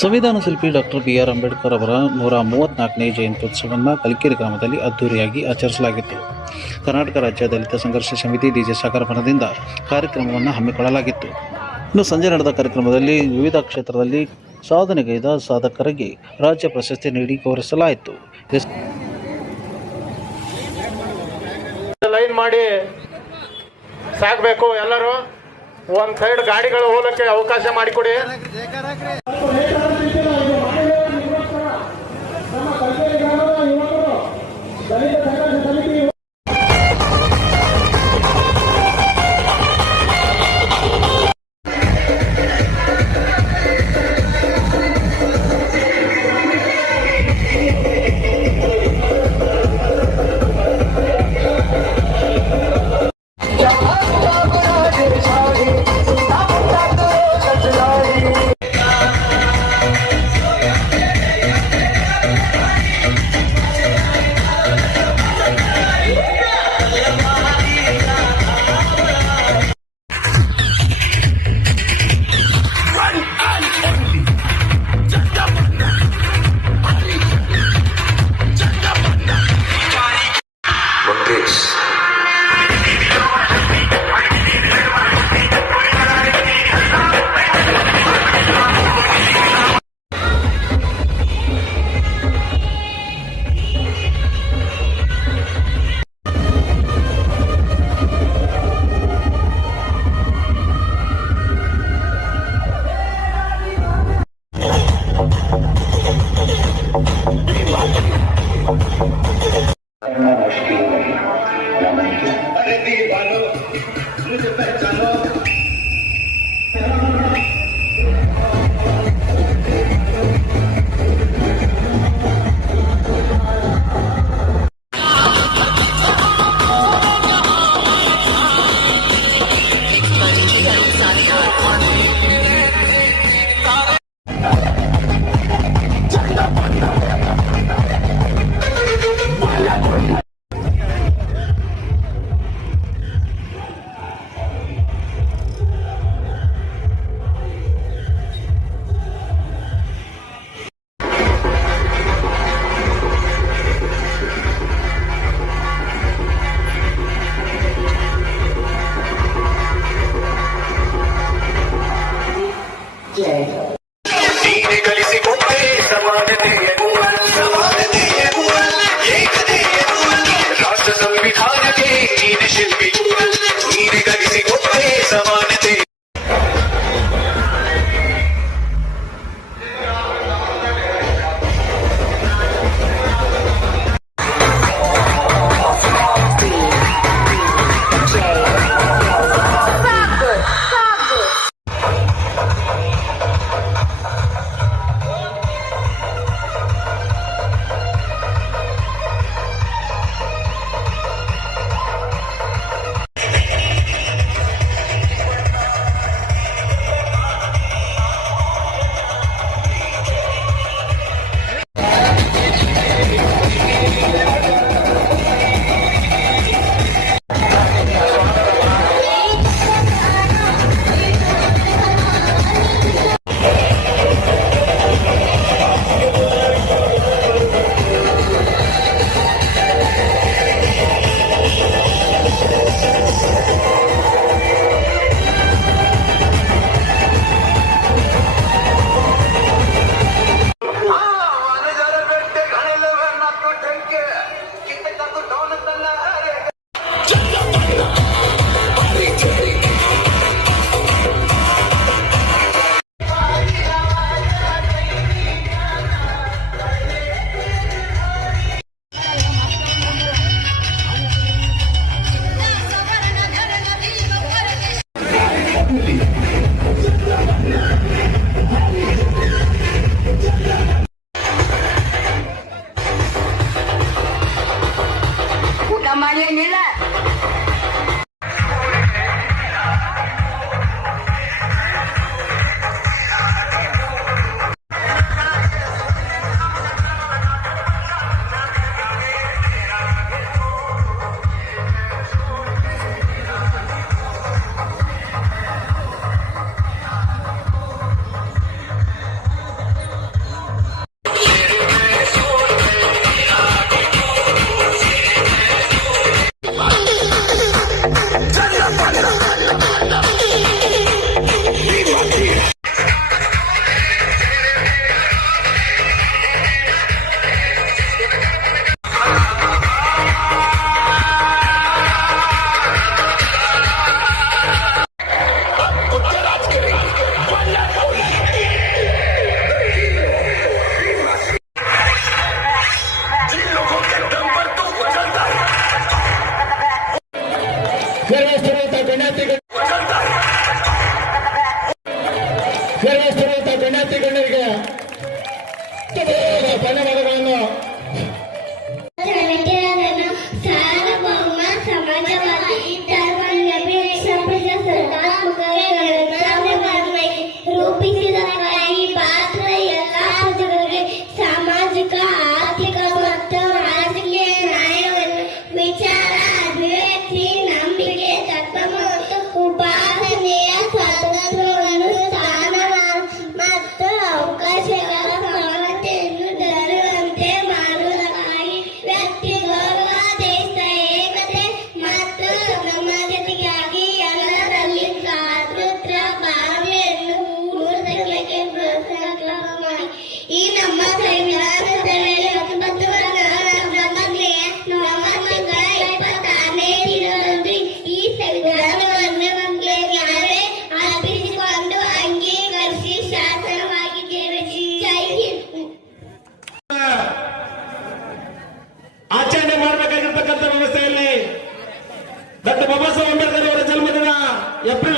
ಸಂವಿಧಾನ ಶಿಲ್ಪಿ doctor B R. Ambedkar ಅವರ 134ನೇ ಜಯಂತ್ಯುತ್ಸವವನ್ನು ಕಲ್ಕೆರೆ ಗ್ರಾಮದಲ್ಲಿ ಅದ್ದೂರಿಯಾಗಿ ಆಚರಿಸಲಾಗಿತ್ತು. ಕರ್ನಾಟಕ ರಾಜ್ಯ ದಲಿತ ಸಂಘರ್ಷ ಸಮಿತಿ ಡಿಜೆ ಸಾಗರ ಮಠದಿಂದ ಕಾರ್ಯಕ್ರಮವನ್ನು ಹಮ್ಮಿಕೊಳ್ಳಲಾಗಿತ್ತು. ಇನ್ನು ಸಂಜೆ ನಡೆದ ಕಾರ್ಯಕ್ರಮದಲ್ಲಿ ವಿವಿಧ ಕ್ಷೇತ್ರದಲ್ಲಿ ಸಾಧನೆಗೈದ ಸಾಧಕರಿಗೆ ರಾಜ್ಯ ಪ್ರಶಸ್ತಿ ನೀಡಿ ಗೌರವಿಸಲಾಯಿತು. ಲೈನ್ ಮಾಡಿ ಸಾಗಬೇಕು. ಎಲ್ಲರೂ ಒಂದ್ ಸೈಡ್ ಗಾಡಿಗಳು ಹೋಗಲಿಕ್ಕೆ ಅವಕಾಶ ಮಾಡಿಕೊಡಿ.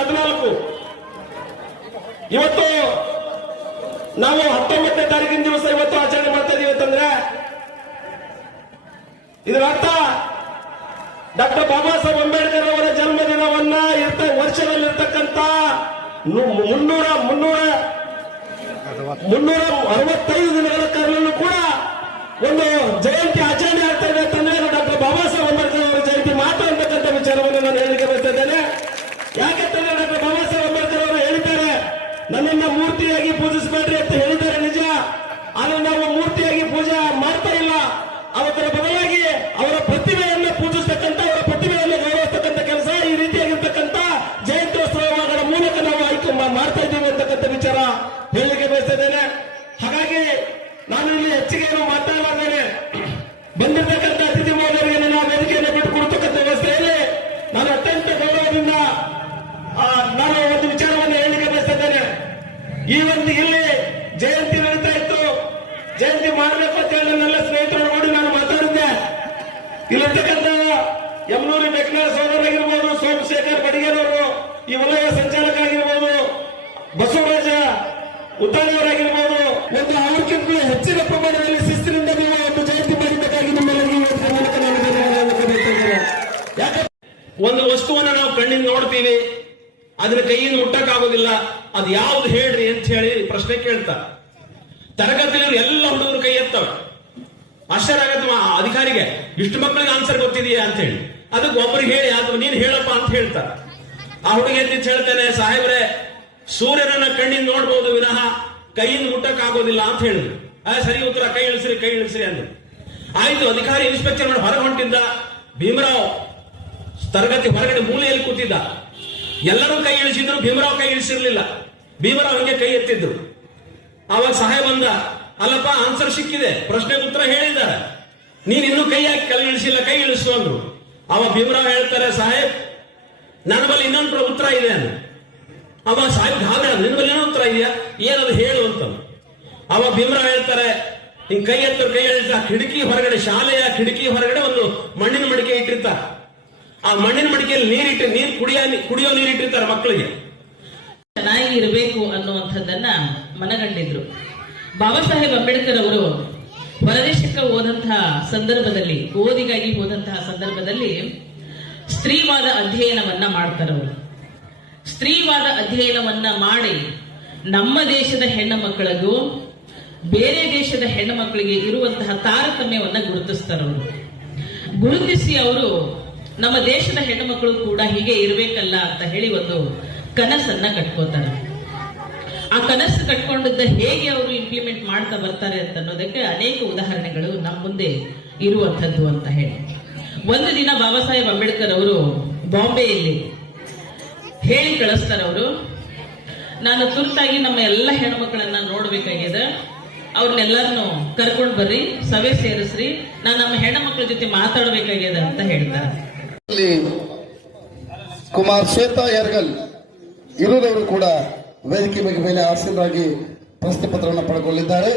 ಏಪ್ರಿಲ್ 14 ಇವತ್ತು ನಾವು 19ನೇ ತಾರೀಕಿನ ದಿವಸ ಇವತ್ತು ಆಚರಣೆ ಮಾಡ್ತಾ ಇದೀವಿ ಅಂತಂದ್ರೆ ಇದರ ಅರ್ಥ ಡಾಕ್ಟರ್ ಬಾಬಾ ಸಾಹೇಬ್ ಅಂಬೇಡ್ಕರ್ ಅವರ ಜನ್ಮದಿನವನ್ನ ವರ್ಷದಲ್ಲಿರ್ತಕ್ಕಂಥ 365 ದಿನಗಳ ಕಾಲದಲ್ಲೂ ಕೂಡ ಒಂದು ಜಯಂತಿ ಆಚರಣೆ ಆಗ್ತಾ ಇದೆ ಅಂತಂದ್ರೆ ಡಾಕ್ಟರ್ ಬಾಬಾ ಸಾಹೇಬ್ ಅಂಬೇಡ್ಕರ್ ಅವರ ಜಯಂತಿ ಮಾತ್ರ ಅಂತಕ್ಕಂಥ ವಿಚಾರವನ್ನು ನಾನು ಹೇಳಲಿಕ್ಕೆ ಬಯಸ್ತಾ ಇದ್ದೇನೆ. ಯಾಕೆಂತಂದ್ರೆ ಡಾಕ್ಟರ್ ಬಾಬಾ ಸಾಹೇಬ್ ಅಂಬೇಡ್ಕರ್ ಅವರು ಹೇಳಿದ್ದಾರೆ, ನನ್ನನ್ನ ಮೂರ್ತಿಯಾಗಿ ಪೂಜಿಸಬೇಡ್ರಿ ಅಂತ ಹೇಳಿದ್ದಾರೆ ನಿಜ. ಆದ್ರೆ ನಾವು ಮೂರ್ತಿಯಾಗಿ ಪೂಜೆ ಮಾಡ್ತಾ ಇಲ್ಲ. ಅವರ ಬದಲಾಗಿ ಅವರ ಪ್ರತಿಭೆಯನ್ನು ಪೂಜಿಸ್ತಕ್ಕಂಥ, ಅವರ ಪ್ರತಿಭೆಯನ್ನು ಗೌರವಿಸ್ತಕ್ಕಂಥ ಕೆಲಸ ಈ ರೀತಿಯಾಗಿರ್ತಕ್ಕಂಥ ಜಯಂತ್ಯೋತ್ಸವಗಳ ಮೂಲಕ ನಾವು ಆಯ್ಕೆ ಮಾಡ್ತಾ ಇದ್ದೀವಿ ಅಂತಕ್ಕಂಥ ವಿಚಾರ ಹೇಳಲಿಕ್ಕೆ ಬಯಸ್ತಾ ಇದ್ದೇನೆ. ಹಾಗಾಗಿ ನಾನು ಇಲ್ಲಿ ಹೆಚ್ಚಿಗೆ ಏನು ಮಾತನಾಡಲಾರೆ ಬಂದಿರತಕ್ಕಂಥ ಅತಿಥಿ ಮೌಲ್ಯರಿಗೆ ನನ್ನ ವೇದಿಕೆಯನ್ನು ಬಿಟ್ಟುಕೊಡ್ತಕ್ಕಂಥ ವ್ಯವಸ್ಥೆಯಲ್ಲಿ ನಾನು ಅತ್ಯಂತ ಗೌರವದಿಂದ ನಾನು ಒಂದು ವಿಚಾರವನ್ನು ಹೇಳಲಿಕ್ಕೆ ಬಯಸ್ತಾ ಇದ್ದೇನೆ. ಈ ಒಂದು ಇಲ್ಲಿ ಜಯಂತಿ ನಡೀತಾ ಇತ್ತು, ಜಯಂತಿ ಮಾಡಬೇಕು ಅಂತ ಹೇಳಿ ನನ್ನೆಲ್ಲ ಸ್ನೇಹಿತರು ನೋಡಿ ನಾನು ಮಾತಾಡಿದ್ದೆ. ಇಲ್ಲಿರ್ತಕ್ಕಂಥ ಯಮನೂರಿ ಬೆಕ್ನಾಳ್ ಸೋದರರಾಗಿರ್ಬೋದು, ಸೋಮಶೇಖರ್ ಬಡಿಗೇರವರು, ಈ ವಲಯ ಸಂಚಾಲಕ ಆಗಿರ್ಬೋದು, ಬಸವರಾಜ ಉದ್ದಾನವರಾಗಿರ್ಬೋದು, ಒಂದು ಅವ್ರಿಗಿಂತ ಹೆಚ್ಚಿನ ಪ್ರಮಾಣದಲ್ಲಿ ಶಿಸ್ತಿನಿಂದ ನೀವು ಒಂದು ಜಯಂತಿ ಮಾಡಬೇಕಾಗಿ ನಿಮ್ಮೆಲ್ಲರಿಗೂ ಮೂಲಕ ನಾನು ಧನ್ಯವಾದಗಳನ್ನು ಕೊಡುತ್ತೇನೆ. ಯಾಕಂದ್ರೆ ಒಂದು ವಸ್ತುವನ್ನು ನಾವು ಕಣ್ಣಿಂದ ನೋಡ್ತೀವಿ, ಅದನ್ನ ಕೈಯಿಂದ ಮುಟ್ಟಕ್ಕಾಗೋದಿಲ್ಲ, ಅದು ಯಾವ್ದು ಹೇಳ್ರಿ ಅಂತ ಹೇಳಿ ಪ್ರಶ್ನೆ ಕೇಳ್ತಾರೆ. ತರಗತಿಯಲ್ಲಿ ಎಲ್ಲ ಹುಡುಗರು ಕೈ ಎತ್ತವೆ. ಆಶ್ಚರ್ಯ ಆಗತ್ತೆ ಅಧಿಕಾರಿಗೆ, ಇಷ್ಟು ಮಕ್ಕಳಿಗೆ ಆನ್ಸರ್ ಗೊತ್ತಿದೆಯಾ ಅಂತ ಹೇಳಿ. ಅದಕ್ಕೆ ಒಬ್ಬರಿಗೆ ಹೇಳಿ ಅಥವಾ ನೀನು ಹೇಳಪ್ಪ ಅಂತ ಹೇಳ್ತಾರೆ. ಆ ಹುಡುಗ ಎದ್ದು ಹೇಳ್ತೇನೆ, ಸಾಹೇಬ್ರೆ ಸೂರ್ಯನನ್ನ ಕಣ್ಣಿಂದ ನೋಡ್ಬೋದು ವಿನಃ ಕೈಯಿಂದ ಮುಟ್ಟಕ್ಕಾಗೋದಿಲ್ಲ ಅಂತ ಹೇಳಿದ್ರು. ಸರಿ ಉತ್ತರ, ಕೈ ಇಳಿಸ್ರಿ ಅಂದ್ರು. ಆಯ್ತು, ಅಧಿಕಾರಿ ಇನ್ಸ್ಪೆಕ್ಟರ್ ಮಾಡಿ ಹೊರಗೆ ಹೊಂಟಿದ್ದ. ಭೀಮರಾವ್ ತರಗತಿ ಹೊರಗಡೆ ಮೂಲೆಯಲ್ಲಿ ಕೂತಿದ್ದ. ಎಲ್ಲರೂ ಕೈ ಇಳಿಸಿದ್ರು, ಭೀಮರಾವ್ ಕೈ ಇಳಿಸಿರ್ಲಿಲ್ಲ. ಭೀಮರಾವ್ ಹಂಗೆ ಕೈ ಎತ್ತಿದ್ರು. ಆವಾಗ ಸಹಾಯ ಬಂದ, ಅಲ್ಲಪ್ಪ ಆನ್ಸರ್ ಸಿಕ್ಕಿದೆ, ಪ್ರಶ್ನೆ ಉತ್ತರ ಹೇಳಿದ್ದಾರೆ, ನೀನ್ ಇನ್ನೂ ಕೈ ಹಾಕಿ ಕೈ ಇಳಿಸಿಲ್ಲ, ಕೈ ಇಳಿಸು ಅಂದ್ರು. ಅವ ಭೀಮರಾವ್ ಹೇಳ್ತಾರೆ, ಸಾಹೇಬ್ ನನ್ನ ಬಳಿ ಇನ್ನೊಂದು ಉತ್ತರ ಇದೆ ಅಂದ. ಅವ ಸಾಹೇಬ್ ಗಾಬರಿ, ನಿನ್ನ ಬಳಿ ಏನೋ ಉತ್ತರ ಇದೆಯಾ, ಏನದು ಹೇಳು ಅಂತ. ಅವ ಭೀಮರಾವ್ ಹೇಳ್ತಾರೆ, ಹಿಂಗ್ ಕೈ ಎತ್ತ ಕೈ ಇಳಿಸ, ಕಿಟಕಿ ಹೊರಗಡೆ, ಶಾಲೆಯ ಕಿಟಕಿ ಹೊರಗಡೆ ಒಂದು ಮಣ್ಣಿನ ಮಡಿಕೆ ಇಟ್ಟಿರ್ತಾರೆ. ಆ ಮಣ್ಣಿನ ಮಡಿಕೆಯಲ್ಲಿ ನೀರು ಕುಡಿಯೋ ನೀರು ಇಟ್ಟಿರ್ತಾರೆ ಮಕ್ಕಳಿಗೆ. ಚೆನ್ನಾಗಿ ಇರಬೇಕು ಅನ್ನುವಂಥದ್ದನ್ನ ಮನಗಂಡಿದ್ರು. ಬಾಬಾ ಸಾಹೇಬ್ ಅಂಬೇಡ್ಕರ್ ಅವರು ಹೊರದೇಶಕ್ಕೆ ಹೋದಂತಹ ಸಂದರ್ಭದಲ್ಲಿ, ಓದಿಗಾಗಿ ಹೋದಂತಹ ಸಂದರ್ಭದಲ್ಲಿ ಸ್ತ್ರೀವಾದ ಅಧ್ಯಯನವನ್ನ ಮಾಡ್ತಾರವರು. ಸ್ತ್ರೀವಾದ ಅಧ್ಯಯನವನ್ನ ಮಾಡಿ ನಮ್ಮ ದೇಶದ ಹೆಣ್ಣು ಮಕ್ಕಳಿಗೂ ಬೇರೆ ದೇಶದ ಹೆಣ್ಣು ಮಕ್ಕಳಿಗೆ ಇರುವಂತಹ ತಾರತಮ್ಯವನ್ನ ಗುರುತಿಸ್ತಾರವರು. ಗುರುತಿಸಿ ಅವರು ನಮ್ಮ ದೇಶದ ಹೆಣ್ಣು ಮಕ್ಕಳು ಕೂಡ ಹೀಗೆ ಇರಬೇಕಲ್ಲ ಅಂತ ಹೇಳಿ ಒಂದು ಕನಸನ್ನ ಕಟ್ಕೋತಾರೆ. ಆ ಕನಸು ಕಟ್ಕೊಂಡಿದ್ದ ಹೇಗೆ ಅವರು ಇಂಪ್ಲಿಮೆಂಟ್ ಮಾಡ್ತಾ ಬರ್ತಾರೆ ಅಂತ ಅನ್ನೋದಕ್ಕೆ ಅನೇಕ ಉದಾಹರಣೆಗಳು ನಮ್ಮ ಮುಂದೆ ಇರುವಂತದ್ದು ಅಂತ ಹೇಳಿ. ಒಂದು ದಿನ ಬಾಬಾ ಸಾಹೇಬ್ ಅಂಬೇಡ್ಕರ್ ಅವರು ಬಾಂಬೆಯಲ್ಲಿ ಹೇಳಿ ಕಳಿಸ್ತಾರೆ. ಅವರು, ನಾನು ತುರ್ತಾಗಿ ನಮ್ಮ ಎಲ್ಲ ಹೆಣ್ಮಕ್ಳನ್ನ ನೋಡ್ಬೇಕಾಗಿದೆ, ಅವ್ರನ್ನೆಲ್ಲರನ್ನು ಕರ್ಕೊಂಡು ಬರ್ರಿ, ಸಭೆ ಸೇರಿಸ್ರಿ, ನಾನು ನಮ್ಮ ಹೆಣ್ಮಕ್ಳ ಜೊತೆ ಮಾತಾಡ್ಬೇಕಾಗಿದೆ ಅಂತ ಹೇಳ್ತಾರೆ. ಕುಮಾರ್ ಶ್ವೇತಾ ಯರ್ಗಲ್ ಇರುವವರು ಕೂಡ ವೇದಿಕೆ ಮೇಲೆ ಆಸೀನರಾಗಿ ಪ್ರಶ್ನೆ ಪತ್ರವನ್ನು ಪಡೆದುಕೊಂಡಿದ್ದಾರೆ.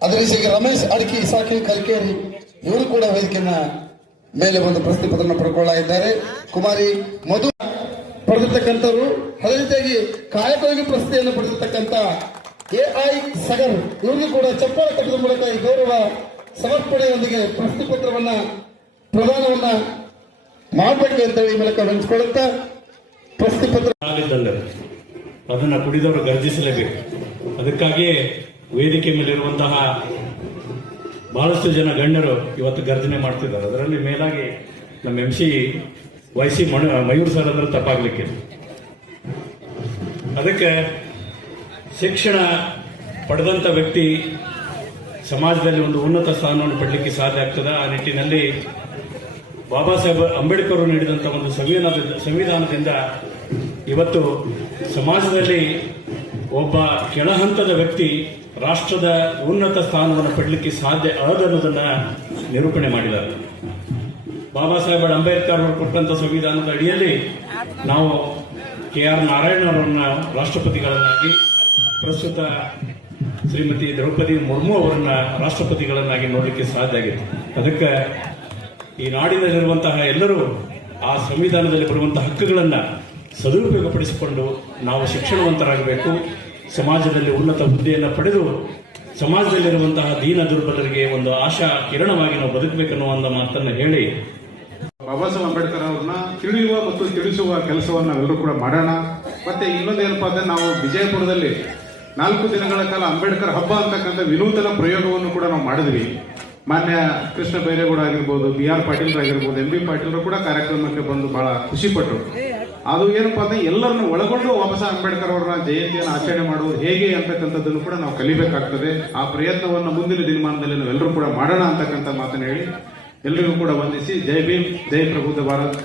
ಅದೇ ರೀತಿಯಾಗಿ ರಮೇಶ್ ಅಡ್ಕಿ, ಸಾಕಿನ್ ಕಲ್ಕೇರಿ ಇವರು ಕೂಡ ವೇದಿಕೆಯ ಮೇಲೆ ಒಂದು ಪ್ರಶ್ನೆ ಪತ್ರವನ್ನು ಪಡ್ಕೊಳ್ಳಾ ಇದ್ದಾರೆ. ಕುಮಾರಿ ಮಧು ಪಡೆದಿರ್ತಕ್ಕಂಥವ್ರು, ಅದೇ ರೀತಿಯಾಗಿ ಕಾಯಕವಾಗಿ ಪ್ರಶ್ನೆಯನ್ನು ಪಡೆದಿರ್ತಕ್ಕಂಥ ಎಐ ಸಗರ್ ಇವರಿಗೂ ಕೂಡ ಚಪ್ಪಾಳೆ ತಟ್ಟದ ಮೂಲಕ ಈ ಗೌರವ ಸಮರ್ಪಣೆಯೊಂದಿಗೆ ಪ್ರಶ್ನೆ ಪತ್ರವನ್ನ ಪ್ರದಾನವನ್ನ ಮಾಡಬೇಕು ಅಂತ ಈ ಮೂಲಕ ಹಂಚಿಕೊಳ್ಳುತ್ತಾ ಪ್ರಶ್ನೆ ಪತ್ರ ಅದನ್ನ ಕುಡಿದವರು ಗರ್ಜಿಸಲೇಬೇಕು. ಅದಕ್ಕಾಗಿಯೇ ವೇದಿಕೆ ಮೇಲಿರುವಂತಹ ಬಹಳಷ್ಟು ಜನ ಗಣ್ಯರು ಇವತ್ತು ಗರ್ಜನೆ ಮಾಡ್ತಿದ್ದಾರೆ. ಅದರಲ್ಲಿ ಮೇಲಾಗಿ ನಮ್ಮ MC YC ಮಯೂರ್ ಸರ್ ಅಂದ್ರೆ ತಪ್ಪಾಗ್ಲಿಕ್ಕೆ. ಅದಕ್ಕೆ ಶಿಕ್ಷಣ ಪಡೆದಂತ ವ್ಯಕ್ತಿ ಸಮಾಜದಲ್ಲಿ ಒಂದು ಉನ್ನತ ಸ್ಥಾನವನ್ನು ಪಡಲಿಕ್ಕೆ ಸಾಧ್ಯ ಆಗ್ತದೆ. ಆ ನಿಟ್ಟಿನಲ್ಲಿ ಬಾಬಾ ಸಾಹೇಬ್ ಅಂಬೇಡ್ಕರ್ ನೀಡಿದಂಥ ಒಂದು ಸಂವಿಧಾನದಿಂದ ಇವತ್ತು ಸಮಾಜದಲ್ಲಿ ಒಬ್ಬ ಕೆಳಹಂತದ ವ್ಯಕ್ತಿ ರಾಷ್ಟ್ರದ ಉನ್ನತ ಸ್ಥಾನವನ್ನು ಪಡಲಿಕ್ಕೆ ಸಾಧ್ಯ ಅನ್ನೋದನ್ನ ನಿರೂಪಣೆ ಮಾಡಿದ್ದಾರೆ. ಬಾಬಾ ಸಾಹೇಬ್ ಅಂಬೇಡ್ಕರ್ ಅವರು ಕೊಟ್ಟಂತ ಸಂವಿಧಾನದ ಅಡಿಯಲ್ಲಿ ನಾವು KR ನಾರಾಯಣ್ ಅವರನ್ನ ರಾಷ್ಟ್ರಪತಿಗಳನ್ನಾಗಿ, ಪ್ರಸ್ತುತ ಶ್ರೀಮತಿ ದ್ರೌಪದಿ ಮುರ್ಮು ಅವರನ್ನ ರಾಷ್ಟ್ರಪತಿಗಳನ್ನಾಗಿ ನೋಡಲಿಕ್ಕೆ ಸಾಧ್ಯ ಆಗಿತ್ತು. ಅದಕ್ಕೆ ಈ ನಾಡಿನಲ್ಲಿರುವಂತಹ ಎಲ್ಲರೂ ಆ ಸಂವಿಧಾನದಲ್ಲಿ ಬರುವಂತಹ ಹಕ್ಕುಗಳನ್ನ ಸದುಪಯೋಗಪಡಿಸಿಕೊಂಡು ನಾವು ಶಿಕ್ಷಣವಂತರಾಗಬೇಕು, ಸಮಾಜದಲ್ಲಿ ಉನ್ನತ ಹುದ್ದೆಯನ್ನು ಪಡೆದು ಸಮಾಜದಲ್ಲಿರುವಂತಹ ದೀನ ದುರ್ಬಲರಿಗೆ ಒಂದು ಆಶಾ ಕಿರಣವಾಗಿ ನಾವು ಬದುಕಬೇಕನ್ನುವ ಒಂದು ಮಾತನ್ನು ಹೇಳಿ ಬಾಬಾ ಸಾಹೇಬ್ ಅಂಬೇಡ್ಕರ್ ಅವ್ರನ್ನ ತಿಳಿಯುವ ಮತ್ತು ತಿಳಿಸುವ ಕೆಲಸವನ್ನು ನಾವೆಲ್ಲರೂ ಕೂಡ ಮಾಡೋಣ. ಮತ್ತೆ ಇನ್ನೊಂದೇನಪ್ಪಾ ಅಂದ್ರೆ ನಾವು ವಿಜಯಪುರದಲ್ಲಿ 4 ದಿನಗಳ ಕಾಲ ಅಂಬೇಡ್ಕರ್ ಹಬ್ಬ ಅಂತಕ್ಕಂಥ ವಿನೂತನ ಪ್ರಯೋಗವನ್ನು ಕೂಡ ನಾವು ಮಾಡಿದ್ವಿ. ಮಾನ್ಯ ಕೃಷ್ಣ ಬೈರೇಗೌಡ ಆಗಿರ್ಬೋದು, BR ಪಾಟೀಲ್ ಆಗಿರ್ಬೋದು, MB ಪಾಟೀಲ್ರು ಕೂಡ ಕಾರ್ಯಕ್ರಮಕ್ಕೆ ಬಂದು ಬಹಳ ಖುಷಿ ಪಟ್ಟರು. ಅದು ಏನಪ್ಪಾ ಅಂದ್ರೆ ಎಲ್ಲರನ್ನು ಒಳಗೊಂಡು ಬಾಬಾ ಸಾಹೇಬ್ ಅಂಬೇಡ್ಕರ್ ಅವರ ಜಯಂತಿಯನ್ನು ಆಚರಣೆ ಮಾಡುವುದು ಹೇಗೆ ಅಂತಕ್ಕಂಥದ್ದನ್ನು ಕೂಡ ನಾವು ಕಲಿಬೇಕಾಗ್ತದೆ. ಆ ಪ್ರಯತ್ನವನ್ನು ಮುಂದಿನ ದಿನಮಾನದಲ್ಲಿ ನಾವೆಲ್ಲರೂ ಕೂಡ ಮಾಡೋಣ ಅಂತಕ್ಕಂಥ ಮಾತನ್ನು ಹೇಳಿ ಎಲ್ಲರಿಗೂ ಕೂಡ ವಂದಿಸಿ ಜೈ ಭೀಮ್, ಜೈ ಪ್ರಬುದ್ಧ ಭಾರತ್.